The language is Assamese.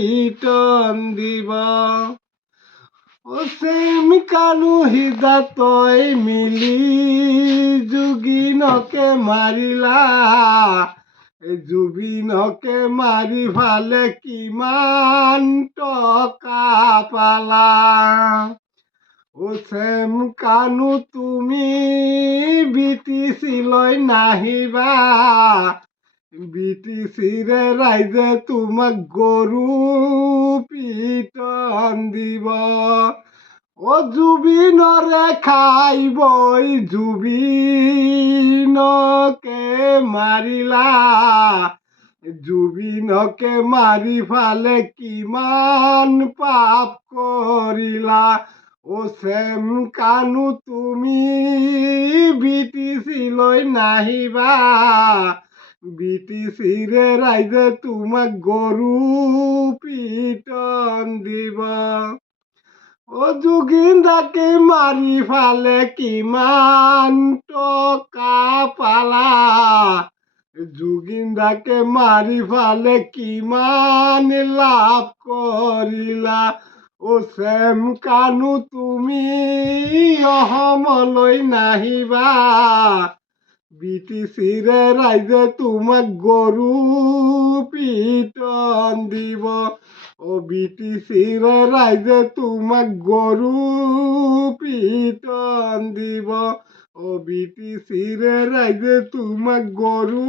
পিটন দিব। ও সেম কানু হিদা তই মিলি জুবিনকে মাৰিলা। জুবিনকে মাৰি ফালে কিমান টকা পালা। ও চেম কানু তুমি বিটিচিলৈ নাহিবা। বিটিচিৰে ৰাইজে তোমাক গৰু পিটন দিব। ও জুবিনৰে খাইবই জুবিনকে মাৰিলা। জুবিনকে মাৰি ফালে কিমান পাপ কৰিলা। ও চেম কানু তুমি বিটিচিলৈ নাহিবা। বিটিচিৰে ৰাইজে তোমাক গৰু পিটন দিব। ও জুবিনদাকে মাৰি ফালে কিমান টকা পালা। জুবিনদাকে মাৰি ফালে কিমান লাভ কৰিলা। ও চেম কানু তুমি অসমলৈ নাহিবা। বিটিচিৰে ৰাইজে তোমাক গৰু পিটন দিব। ও বিটিচিৰে ৰাইজে তোমাক গৰু পিটন দিব। ও বিটিচিৰে ৰাইজে তোমাক গৰু